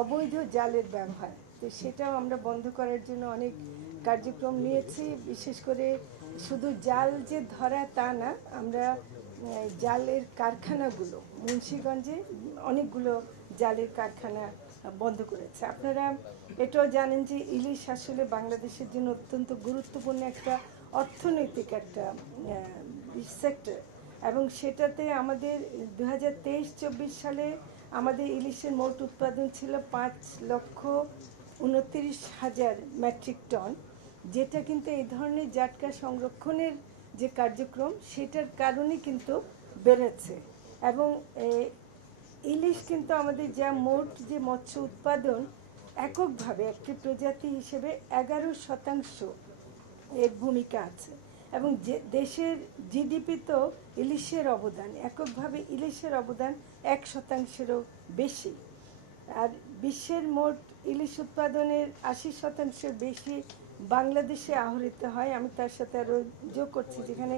অবৈধ জালের ব্যবহার, তো সেটাও আমরা বন্ধ করার জন্য অনেক কার্যক্রম নিয়েছি। বিশেষ করে শুধু জাল যে ধরা তা না, আমরা জালের কারখানাগুলো মুন্সিগঞ্জে অনেকগুলো জালের কারখানা বন্ধ করেছে। আপনারা এটাও জানেন যে ইলিশ আসলে বাংলাদেশের জন্য অত্যন্ত গুরুত্বপূর্ণ একটা অর্থনৈতিক একটা সেক্টর, এবং সেটাতে আমাদের 2023-24 সালে আমাদের ইলিশের মোট উৎপাদন ছিল 5,29,000 মেট্রিক টন, যেটা কিন্তু এই ধরনের জাটকা সংরক্ষণের যে কার্যক্রম সেটার কারণে কিন্তু বেড়েছে। এবং ইলিশ কিন্তু আমাদের যা মোট যে মৎস্য উৎপাদন এককভাবে একটি প্রজাতি হিসেবে 11% এর ভূমিকা আছে, এবং যে দেশের জিডিপিতেও ইলিশের অবদান এককভাবে ইলিশের অবদান 1%-এরও বেশি। আর বিশ্বের মোট ইলিশ উৎপাদনের 80% বেশি বাংলাদেশে আহরিত হয়। আমি তার সাথে আরও যোগ করছি, যেখানে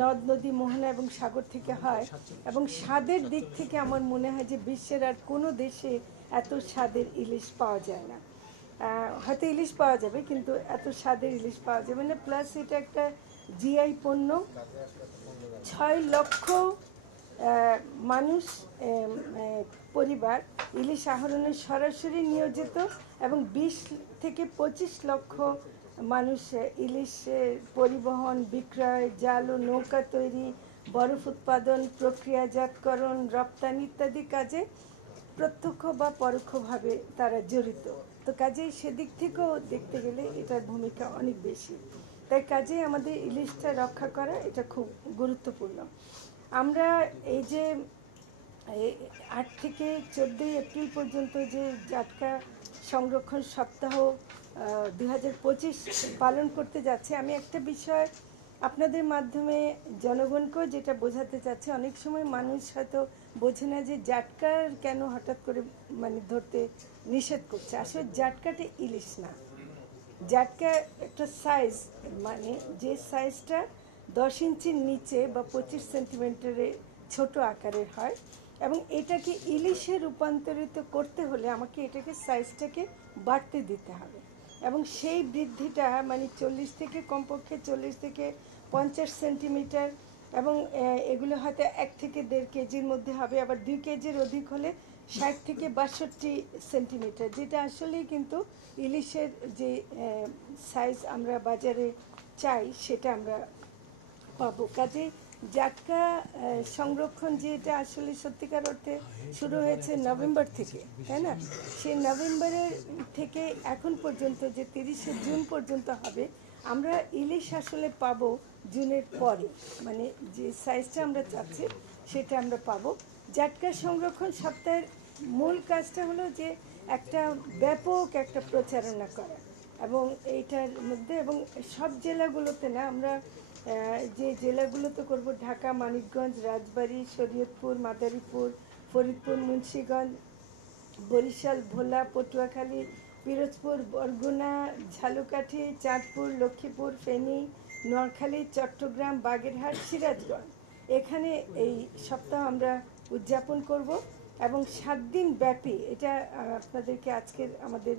নদ নদী মোহনা এবং সাগর থেকে হয়, এবং স্বাদের দিক থেকে আমার মনে হয় যে বিশ্বের আর কোনো দেশে এত স্বাদের ইলিশ পাওয়া যায় না। হয়তো ইলিশ পাওয়া যাবে কিন্তু এত স্বাদের ইলিশ পাওয়া যাবে না। প্লাস এটা একটা জিআই পণ্য। 6 লক্ষ মানুষ পরিবার ইলিশ আহরণে সরাসরি নিয়োজিত, এবং 20 থেকে 25 লক্ষ মানুষ ইলিশের পরিবহন, বিক্রয়, জাল ও নৌকা তৈরি, বরফ উৎপাদন, প্রক্রিয়াজাতকরণ, রপ্তানি ইত্যাদি কাজে প্রত্যক্ষ বা পরোক্ষভাবে তারা জড়িত। তো কাজেই সেদিক থেকেও দেখতে গেলে এটার ভূমিকা অনেক বেশি। তাই কাজেই আমাদের ইলিশটা রক্ষা করা এটা খুব গুরুত্বপূর্ণ। আমরা এই যে 8 থেকে 14 এপ্রিল পর্যন্ত যে জাটকা সংরক্ষণ সপ্তাহ 2025 পালন করতে যাচ্ছে, আমি একটা বিষয় আপনাদের মাধ্যমে জনগণকেও যেটা বোঝাতে চাচ্ছি, অনেক সময় মানুষ হয়তো বোঝে না যে জাটকার কেন হঠাৎ করে ধরতে নিষেধ করছে। আসলে জাটকাটা ইলিশ না, জাটকা একটা সাইজ, যে সাইজটা 10 ইঞ্চির নিচে বা 25 সেন্টিমিটারের ছোট আকারের হয়, এবং এটাকে ইলিশে রূপান্তরিত করতে হলে আমাকে এটাকে সাইজটাকে বাড়তে দিতে হবে, এবং সেই বৃদ্ধিটা 40 থেকে কমপক্ষে 40 থেকে 50 সেন্টিমিটার, এবং এগুলো হয়তো 1 থেকে 1.5 কেজির মধ্যে হবে। আবার 2 কেজির অধিক হলে 60 থেকে 62 সেন্টিমিটার, যেটা আসলেই কিন্তু ইলিশের যে সাইজ আমরা বাজারে চাই সেটা আমরা পাবো। কাজে জাটকা সংরক্ষণ যেটা আসলে সত্যিকার অর্থে শুরু হয়েছে নভেম্বর থেকে, তাই না? সেই নভেম্বরের থেকে এখন পর্যন্ত যে 30শে জুন পর্যন্ত হবে, আমরা ইলিশ আসলে পাবো জুনের পরে, যে সাইজটা আমরা চাচ্ছি সেটা আমরা পাবো। জাটকা সংরক্ষণ সপ্তাহের মূল কাজটা হলো যে একটা ব্যাপক একটা প্রচারণা করা, এবং এইটার মধ্যে এবং সব জেলাগুলোতে না, আমরা যে জেলাগুলোতে করব, ঢাকা, মানিকগঞ্জ, রাজবাড়ী, শরীয়তপুর, মাদারীপুর, ফরিদপুর, মুন্সিগঞ্জ, বরিশাল, ভোলা, পটুয়াখালী, পিরোজপুর, বরগুনা, ঝালকাঠি, চাঁদপুর, লক্ষ্মীপুর, ফেনী, নোয়াখালী, চট্টগ্রাম, বাগেরহাট, সিরাজগঞ্জ, এখানে এই সপ্তাহ আমরা উদযাপন করব। এবং 7 দিন ব্যাপী, এটা আপনাদেরকে আজকের আমাদের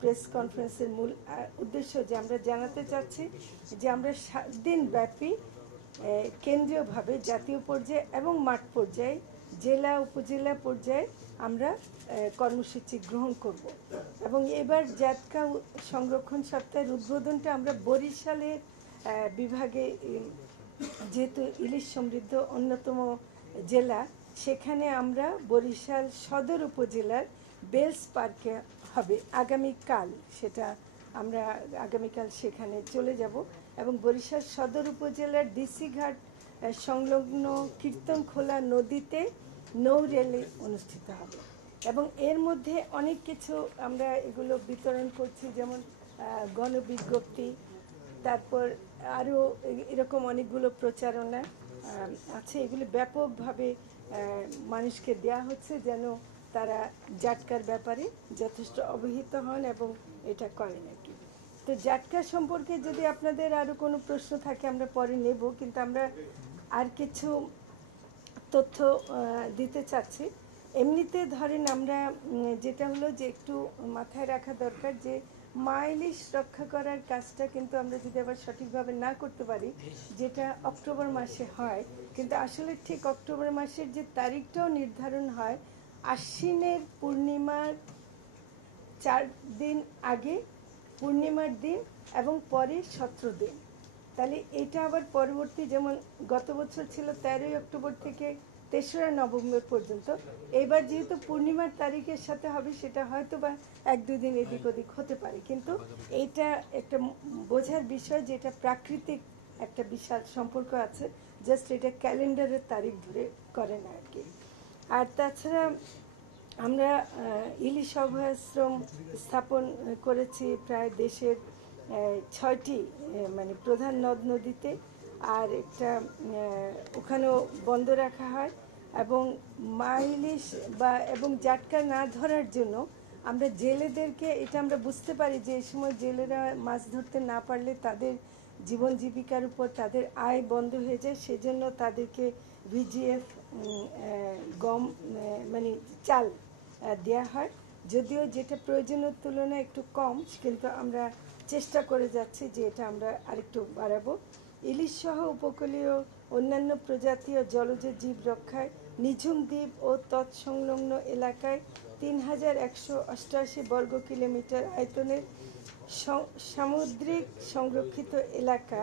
প্রেস কনফারেন্সের মূল উদ্দেশ্য যে আমরা জানাতে চাচ্ছি যে আমরা 7 দিন ব্যাপী কেন্দ্রীয়ভাবে জাতীয় পর্যায়ে এবং মাঠ পর্যায়ে, জেলা উপজেলা পর্যায়ে আমরা কর্মসূচি গ্রহণ করব। এবং এবার জাটকা সংরক্ষণ সপ্তাহের উদ্বোধনটা আমরা বরিশালের বিভাগে, যেহেতু ইলিশ সমৃদ্ধ অন্যতম জেলা, সেখানে আমরা বরিশাল সদর উপজেলার বেলস পার্কে হবে আগামীকাল। সেটা আমরা আগামীকাল সেখানে চলে যাব, এবং বরিশাল সদর উপজেলার ডিসি ঘাট সংলগ্ন কীর্তনখোলা নদীতে নৌ র্যালি অনুষ্ঠিত হবে। এবং এর মধ্যে অনেক কিছু আমরা এগুলো বিতরণ করছি, যেমন গণবিজ্ঞপ্তি, তারপর আরও এরকম অনেকগুলো প্রচারণা আছে। এগুলো ব্যাপকভাবে মানুষকে দেয়া হচ্ছে যেন তারা জাটকার ব্যাপারে যথেষ্ট অবহিত হন এবং এটা করেন আর কি। তো জাটকা সম্পর্কে যদি আপনাদের আরও কোনো প্রশ্ন থাকে আমরা পরে নেব, কিন্তু আমরা আর কিছু তথ্য দিতে চাচ্ছি। এমনিতে ধরেন আমরা যেটা হলো যে একটু মাথায় রাখা দরকার যে মা ইলিশ রক্ষা করার কাজটা কিন্তু আমরা যদি আবার সঠিকভাবে না করতে পারি, যেটা অক্টোবর মাসে হয়, কিন্তু আসলে ঠিক অক্টোবর মাসের যে তারিখটাও নির্ধারণ হয় আশ্বিনের পূর্ণিমার 4 দিন আগে, পূর্ণিমার দিন এবং পরে 17 দিন। তাহলে এটা আবার পরবর্তী, যেমন গত বছর ছিল 13ই অক্টোবর থেকে 3রা নভেম্বর পর্যন্ত, এবার যেহেতু পূর্ণিমার তারিখের সাথে হবে সেটা হয়তো বা 1-2 দিন এদিক ওদিক হতে পারে, কিন্তু এইটা একটা বোঝার বিষয় যে এটা প্রাকৃতিক একটা বিশাল সম্পর্ক আছে, জাস্ট এটা ক্যালেন্ডারের তারিখ ধরে করে না আর কি। আর তাছাড়া আমরা ইলিশ অভয়াশ্রম স্থাপন করেছি প্রায় দেশের 6টি মানে প্রধান নদ নদীতে, আর একটা ওখানেও বন্ধ রাখা হয়। এবং মা ইলিশ বা এবং জাটকা না ধরার জন্য আমরা জেলেদেরকে, এটা আমরা বুঝতে পারি যে এই সময় জেলেরা মাছ ধরতে না পারলে তাদের জীবন জীবিকার উপর তাদের আয় বন্ধ হয়ে যায়, সেজন্য তাদেরকে ভিজিএফ গম মানে চাল দেওয়া হয়, যদিও যেটা প্রয়োজনের তুলনায় একটু কম, কিন্তু আমরা চেষ্টা করে যাচ্ছি যে এটা আমরা আরেকটু বাড়াবো। ইলিশ সহ উপকূলীয় অন্যান্য প্রজাতি ও জলজ জীব রক্ষায় নিঝুম দ্বীপ ও তৎসংলগ্ন এলাকায় 3188 বর্গ কিলোমিটার আয়তনের সামুদ্রিক সংরক্ষিত এলাকা,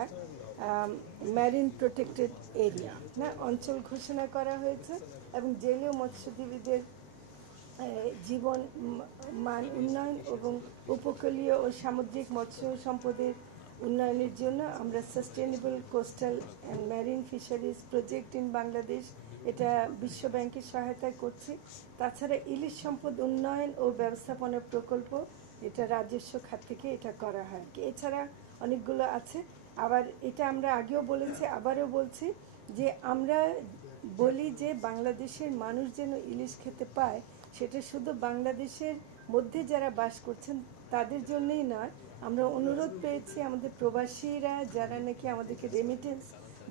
ম্যারিন প্রোটেক্টেড এরিয়া না অঞ্চল ঘোষণা করা হয়েছে, এবং জেলে ও মৎস্যজীবীদের জীবন মান উন্নয়ন এবং উপকূলীয় ও সামুদ্রিক মৎস্য সম্পদের উন্নয়নের জন্য আমরা sustainable coastal and marine fisheries project in Bangladesh, এটা বিশ্ব ব্যাংকের সহায়তায় করছি। তাছাড়া ইলিশ সম্পদ উন্নয়ন ও ব্যবস্থাপনা প্রকল্প, এটা রাজস্ব খাত থেকে এটা করা হয়। এছাড়া অনেকগুলো আছে। আবার এটা আমরা আগেও বলেছি, আবারও বলছি যে আমরা বলি যে বাংলাদেশের মানুষ যেন ইলিশ খেতে পায়, সেটা শুধু বাংলাদেশের মধ্যে যারা বাস করছেন তাদের জন্যই নয়, আমরা অনুরোধ পেয়েছি আমাদের প্রবাসীরা যারা নাকি আমাদেরকে রেমিটেন্স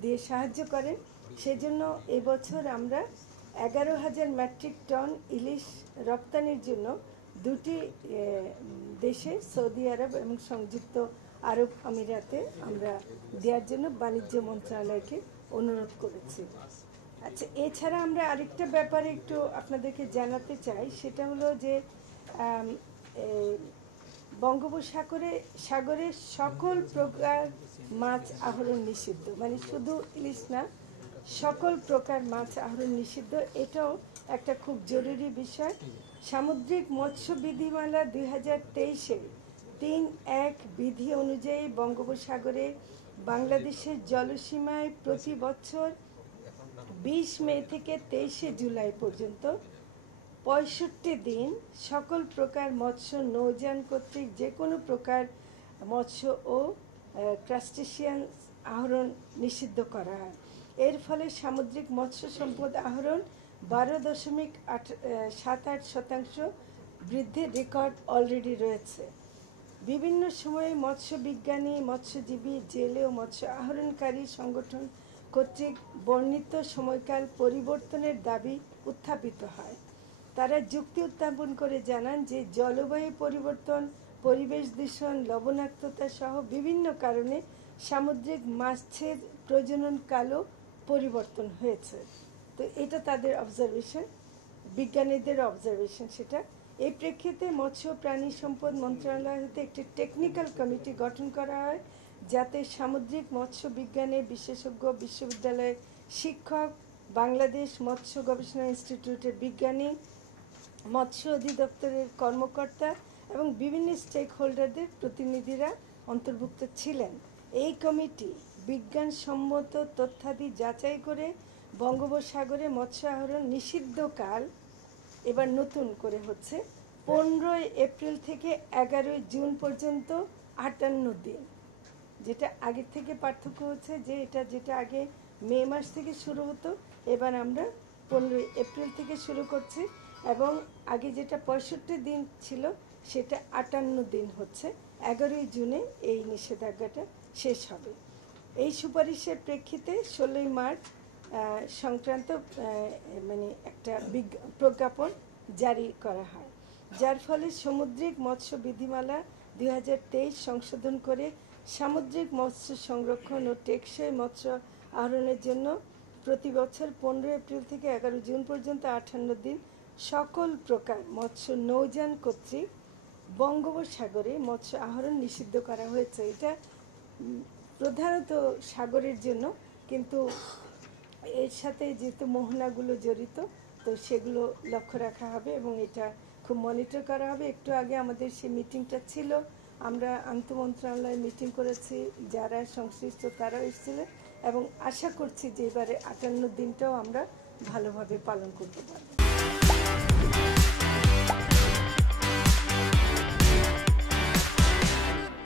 দিয়ে সাহায্য করেন, সেজন্য এবছর আমরা 11,000 মেট্রিক টন ইলিশ রপ্তানির জন্য 2টি দেশে, সৌদি আরব এবং সংযুক্ত আরব আমিরাতে আমরা দেওয়ার জন্য বাণিজ্য মন্ত্রণালয়কে অনুরোধ করেছি। আচ্ছা, এছাড়া আমরা আরেকটা ব্যাপারে একটু আপনাদেরকে জানাতে চাই, সেটা হলো যে বঙ্গোপসাগরে সকল প্রকার মাছ আহরণ নিষিদ্ধ, মানে শুধু ইলিশ না, সকল প্রকার মাছ আহরণ নিষিদ্ধ, এটাও একটা খুব জরুরি বিষয়। সামুদ্রিক মৎস্য বিধিমালা 2023-এর 3.1 বিধি অনুযায়ী বঙ্গোপসাগরে বাংলাদেশের জলসীমায় প্রতি বছর 20 মে থেকে 23 জুলাই পর্যন্ত 65 দিন সকল প্রকার মৎস্য নৌযান কর্তৃক যে কোনো প্রকার মৎস্য ও ক্রাস্টেশিয়ান আহরণ নিষিদ্ধ করা হয়। এর ফলে সামুদ্রিক মৎস্য সম্পদ আহরণ 12.78% বৃদ্ধির রেকর্ড অলরেডি রয়েছে। বিভিন্ন সময়ে মৎস্য বিজ্ঞানী, মৎস্যজীবী, জেলে ও মৎস্য আহরণকারী সংগঠন কর্তৃক বর্ণিত সময়কাল পরিবর্তনের দাবি উত্থাপিত হয়। তারা যুক্তি উত্থাপন করে জানান যে জলবায়ু পরিবর্তন, পরিবেশ দূষণ, লবণাক্ততা সহ বিভিন্ন কারণে সামুদ্রিক মাছের প্রজনন কালও পরিবর্তন হয়েছে। তো এটা তাদের অবজারভেশন, বিজ্ঞানীদের অবজারভেশন সেটা। এই প্রেক্ষিতে মৎস্য প্রাণী সম্পদ মন্ত্রণালয় হতে একটি টেকনিক্যাল কমিটি গঠন করা হয়, যাতে সামুদ্রিক মৎস্য বিজ্ঞানে বিশেষজ্ঞ, বিশ্ববিদ্যালয়ের শিক্ষক, বাংলাদেশ মৎস্য গবেষণা ইনস্টিটিউটের বিজ্ঞানী, মৎস্য অধিদপ্তরের কর্মকর্তা এবং বিভিন্ন স্টেক হোল্ডারদের প্রতিনিধিরা অন্তর্ভুক্ত ছিলেন। এই কমিটি বিজ্ঞানসম্মত তথ্যাদি যাচাই করে বঙ্গোপসাগরে মৎস্য আহরণ নিষিদ্ধকাল এবার নতুন করে হচ্ছে 15 এপ্রিল থেকে 11 জুন পর্যন্ত 58 দিন, যেটা আগের থেকে পার্থক্য হচ্ছে যে যেটা আগে মে মাস থেকে শুরু হতো, এবার আমরা 15 এপ্রিল থেকে শুরু করছি, এবং আগে যেটা 65 দিন ছিল সেটা 58 দিন হচ্ছে। 11 জুনে এই নিষেধাজ্ঞাটা শেষ হবে। এই সুপারিশের প্রেক্ষিতে 16 মার্চ সংক্রান্ত মানে একটা প্রজ্ঞাপন জারি করা হয়, যার ফলে সামুদ্রিক মৎস্য বিধিমালা 2023 সংশোধন করে সামুদ্রিক মৎস্য সংরক্ষণ ও টেকসই মৎস্য আহরণের জন্য প্রতি বছর 15 এপ্রিল থেকে 11 জুন পর্যন্ত 58 দিন সকল প্রকার মৎস্য নৌযান কর্তৃক বঙ্গোপসাগরে মৎস্য আহরণ নিষিদ্ধ করা হয়েছে। এটা প্রধানত সাগরের জন্য, কিন্তু এর সাথে যেহেতু মোহনাগুলো জড়িত, তো সেগুলো লক্ষ্য রাখা হবে এবং এটা খুব মনিটর করা হবে। একটু আগে আমাদের সেই মিটিংটা ছিল, আমরা আন্তঃমন্ত্রণালয় মিটিং করেছি, যারা সংশ্লিষ্ট তারাও এসেছিলেন এবং আশা করছি যে এবারে 58 দিনটাও আমরা ভালোভাবে পালন করতে পারব।